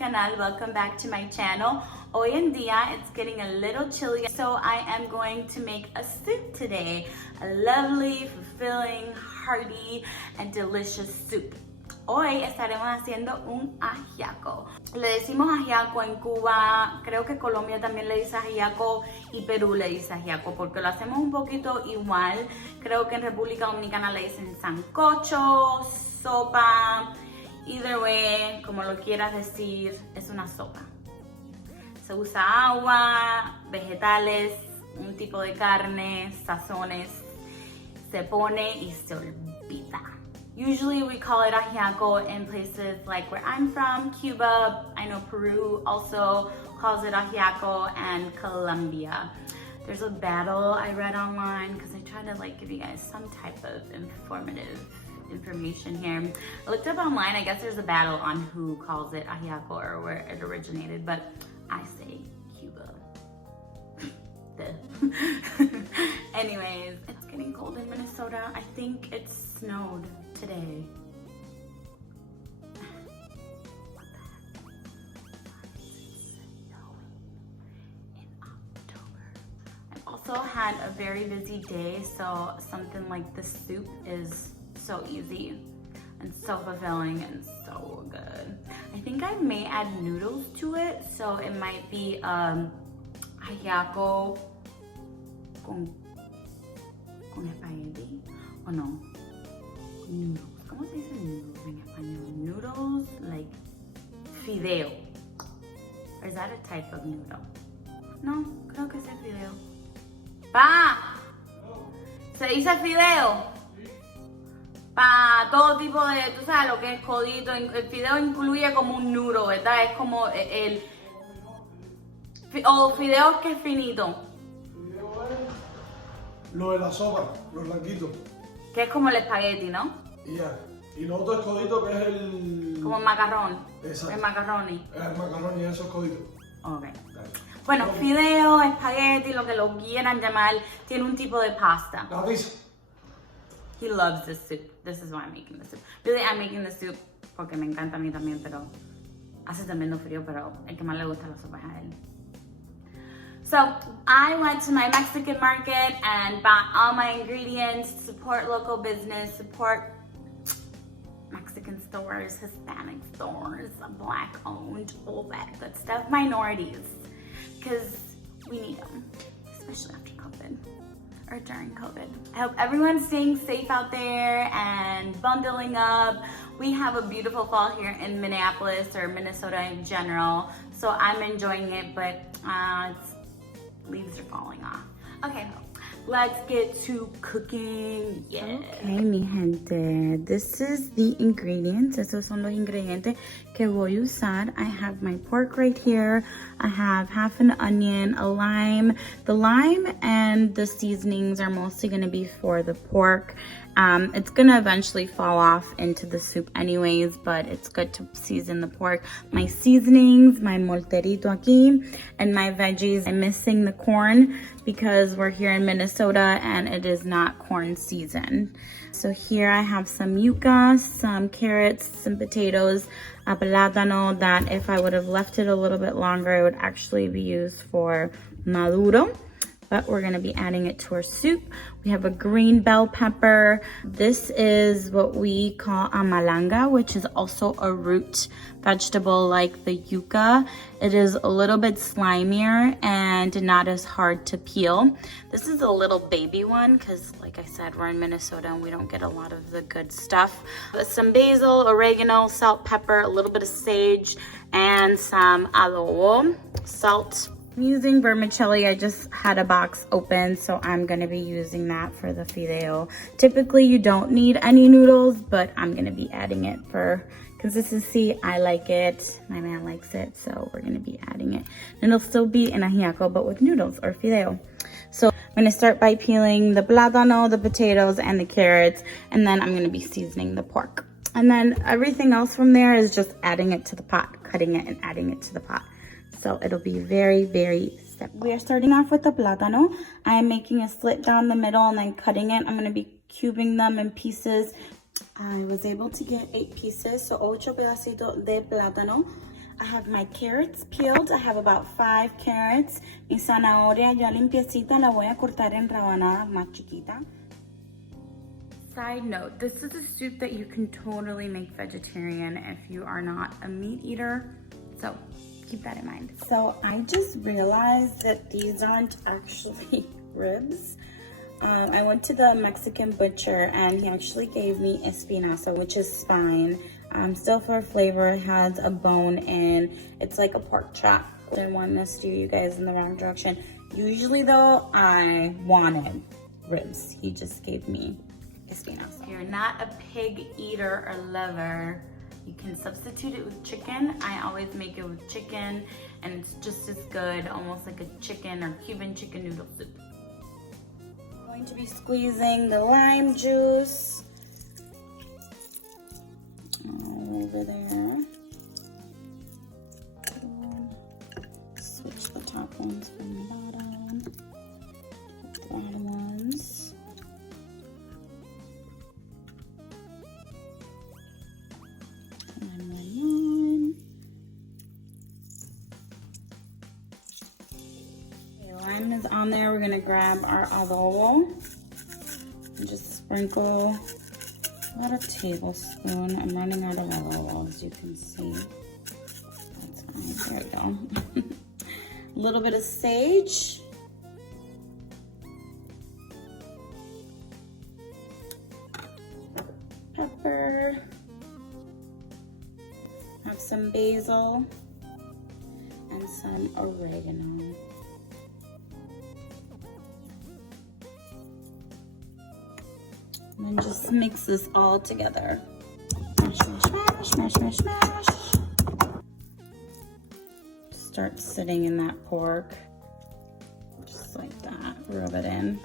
canal, welcome back to my channel. Hoy en día it's getting a little chilly, so I am going to make a soup today. A lovely, fulfilling, hearty, and delicious soup. Hoy estaremos haciendo un ajiaco. Le decimos ajiaco en Cuba, creo que Colombia también le dice ajiaco y Perú le dice ajiaco porque lo hacemos un poquito igual. Creo que en República Dominicana le dicen sancocho, sopa, either way, como lo quieras decir, es una sopa. Se usa agua, vegetales, un tipo de carne, sazones, se pone y se olvida. Usually we call it ajiaco in places like where I'm from, Cuba. I know Peru also calls it ajiaco, and Colombia. There's a battle I read online because I try to give you guys some type of information here. I looked up online, I guess there's a battle on who calls it ajiaco or where it originated, but I say Cuba. Anyways, it's getting cold in Minnesota. I think it snowed today. I've also had a very busy day, so something like this soup is so easy and so fulfilling and so good. I think I may add noodles to it, so it might be ajiaco con espagueti, o no, noodles. ¿Cómo se dice noodles en español? Noodles, like fideo. Or is that a type of noodle? No, creo que es fideo. ¡Pa! ¿Se dice fideo? Para todo tipo de, tú sabes lo que es codito. El fideo incluye como un noodle, ¿verdad? Es como o fideos que es finito. Fideo es lo de la sopa, los blanquitos. Que es como el espagueti, ¿no? Y ya. Y lo otro es codito, que es el... Como el macarrón. Exacto. El macaroni. El macarrón y esos coditos. Ok. Bueno, fideo, espagueti, lo que lo quieran llamar, tiene un tipo de pasta. La pizza. He loves this soup. This is why I'm making this soup. Really, I'm making this soup porque me encanta a mí también, pero hace tremendo frío, pero el que más le gusta la sopa es a él. So I went to my Mexican market and bought all my ingredients, support local business, support Mexican stores, Hispanic stores, Black owned, all that good stuff, minorities, because we need them, especially after COVID or during COVID. I hope everyone's staying safe out there and bundling up. We have a beautiful fall here in Minneapolis or Minnesota in general, so I'm enjoying it, but leaves are falling off. Okay, let's get to cooking. Yeah. Okay, mi gente, this is the ingredients. Estos son los ingredientes que voy a usar. I have my pork right here. I have half an onion, a lime. The lime and the seasonings are mostly going to be for the pork. It's gonna eventually fall off into the soup anyways, but it's good to season the pork. My seasonings, my molterito aquí, and my veggies. I'm missing the corn because we're here in Minnesota and it is not corn season. So here I have some yuca, some carrots, some potatoes, a plátano that if I would have left it a little bit longer, it would actually be used for maduro. But we're gonna be adding it to our soup. We have a green bell pepper. This is what we call a malanga, which is also a root vegetable like the yuca. It is a little bit slimier and not as hard to peel. This is a little baby one because like I said, we're in Minnesota and we don't get a lot of the good stuff. Some basil, oregano, salt, pepper, a little bit of sage, and some adobo, salt. I'm using vermicelli. I just had a box open, so I'm gonna be using that for the fideo. Typically, you don't need any noodles, but I'm gonna be adding it for consistency. I like it. My man likes it, so we're gonna be adding it. And it'll still be an ajiaco, but with noodles or fideo. So I'm gonna start by peeling the plátano, the potatoes, and the carrots, and then I'm gonna be seasoning the pork. And then everything else from there is just adding it to the pot, cutting it and adding it to the pot. So it'll be very, very simple. We are starting off with the plátano. I am making a slit down the middle and then cutting it. I'm going to be cubing them in pieces. I was able to get 8 pieces, so 8 pedacitos de plátano. I have my carrots peeled. I have about 5 carrots. Mi zanahoria ya limpiecita, la voy a cortar en rabanadas más chiquitas. Side note, this is a soup that you can totally make vegetarian if you are not a meat eater. So keep that in mind. So I just realized that these aren't actually ribs. I went to the Mexican butcher and he actually gave me espinazo, which is spine. Still for flavor, it has a bone in. It's like a pork chop. I didn't want to steer you guys in the wrong direction. Usually though, I wanted ribs. He just gave me espinazo. If you're not a pig eater or lover, you can substitute it with chicken. I always make it with chicken and it's just as good, almost like a chicken or Cuban chicken noodle soup. I'm going to be squeezing the lime juice all over there. Switch the top ones from the bottom. The bottom ones. Lime. Okay, lime is on there. We're gonna grab our adobo and just sprinkle about a tablespoon. I'm running out of adobo, as you can see. That's fine. There we go. A little bit of sage. Pepper. Have some basil and some oregano. And then just mix this all together. Mash, mash, mash, mash, mash, mash. Start sitting in that pork. Just like that, rub it in.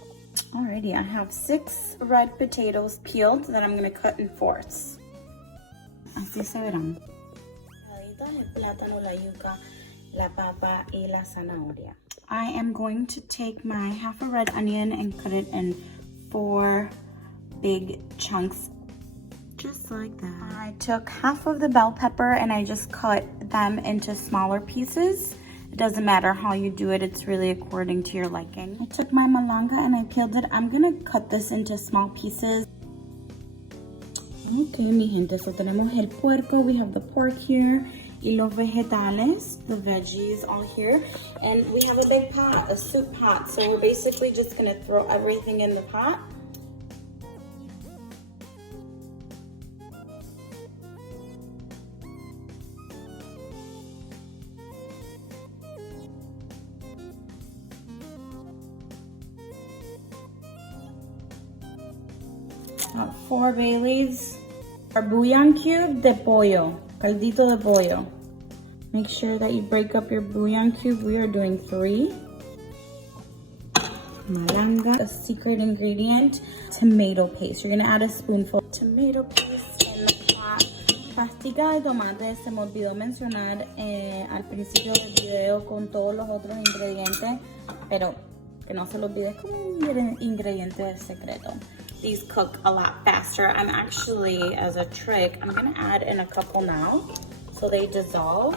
Alrighty, I have 6 red potatoes peeled that I'm gonna cut in fourths. Así se verán. El plátano, la yuca, la papa, y la zanahoria. I am going to take my half a red onion and cut it in 4 big chunks, just like that. I took half of the bell pepper and I just cut them into smaller pieces. It doesn't matter how you do it, it's really according to your liking. I took my malanga and I peeled it. I'm gonna cut this into small pieces. Okay, mi gente, so tenemos el puerco, we have the pork here, y los vegetales, the veggies all here. And we have a big pot, a soup pot, so we're basically just gonna throw everything in the pot. About 4 bay leaves. Our bouillon cube de pollo, caldito de pollo. Make sure that you break up your bouillon cube. We are doing 3. Malanga, a secret ingredient, tomato paste. You're gonna add a spoonful of tomato paste in the pot. Pastica de tomate, se me olvidó mencionar al principio del video con todos los otros ingredientes, pero que no se lo olvide, es como un ingrediente secreto. These cook a lot faster. I'm actually, as a trick, I'm gonna add in a couple now so they dissolve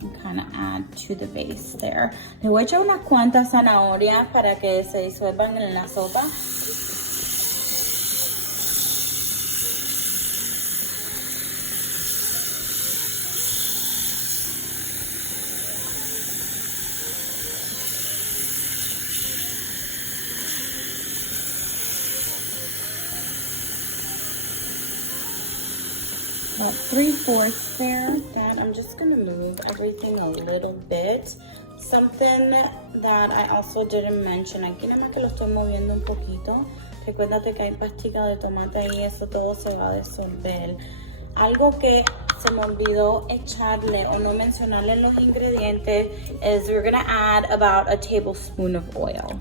and kind of add to the base there. Le voy a echar unas cuantas zanahorias para que se disuelvan en la sopa. About 3/4 there. That I'm just gonna move everything a little bit. Something that I also didn't mention, aquí nada más que lo estoy moviendo un poquito. Recuérdate que hay pastica de tomate ahí, eso todo se va a disolver. Algo que se me olvidó echarle o no mencionarle en los ingredientes is we're gonna add about a tablespoon of oil.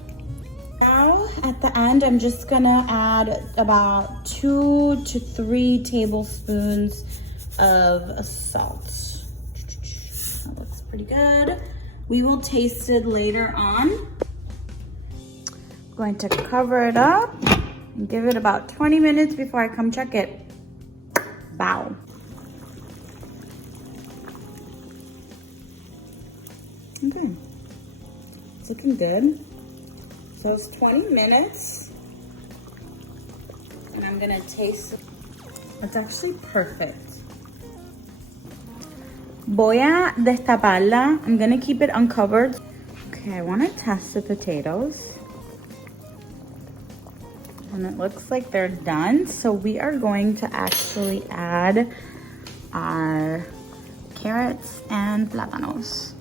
Now, at the end, I'm just gonna add about 2 to 3 tablespoons of salt. That looks pretty good. We will taste it later on. I'm going to cover it up and give it about 20 minutes before I come check it. Bow. Okay. It's looking good. So it's 20 minutes. And I'm gonna taste it. It's actually perfect. Voy a destaparla. I'm gonna keep it uncovered. Okay, I wanna test the potatoes. And it looks like they're done. So we are going to actually add our carrots and plátanos.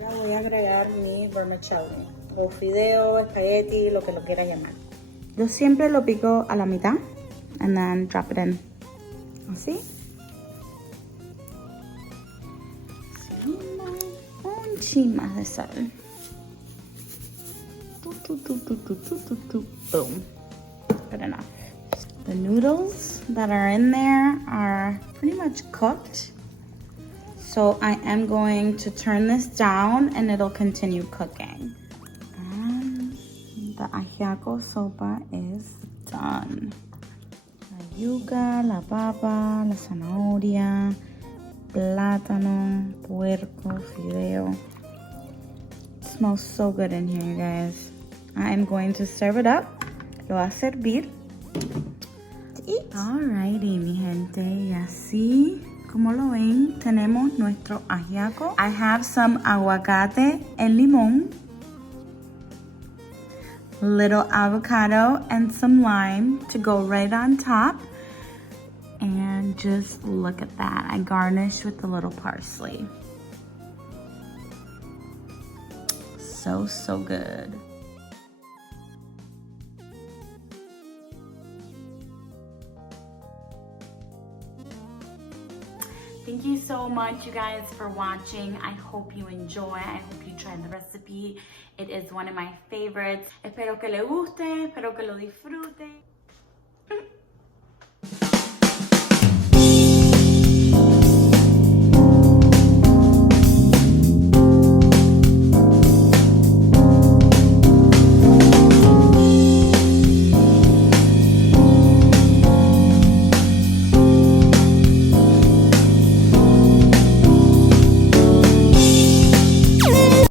Ahora voy a agregar mi vermicelli, o fideo, espagueti, lo que lo quiera llamar. Yo siempre lo pico a la mitad and then drop it in. Así. Un chin más de sal. Boom. Good enough. The noodles that are in there are pretty much cooked. So I am going to turn this down and it'll continue cooking. And the Ajiaco sopa is done. La yuca, la papa, la zanahoria, plátano, puerco, fideo. It smells so good in here, you guys. I am going to serve it up. Lo voy a servir. Alrighty, mi gente. Y así, como lo ven, tenemos nuestro ajiaco. I have some aguacate and limon, little avocado and some lime to go right on top. And just look at that. I garnish with a little parsley. So, so good. Thank you so much, you guys, for watching. I hope you enjoy. I hope you try the recipe. It is one of my favorites. Espero que le guste. Espero que lo disfrute.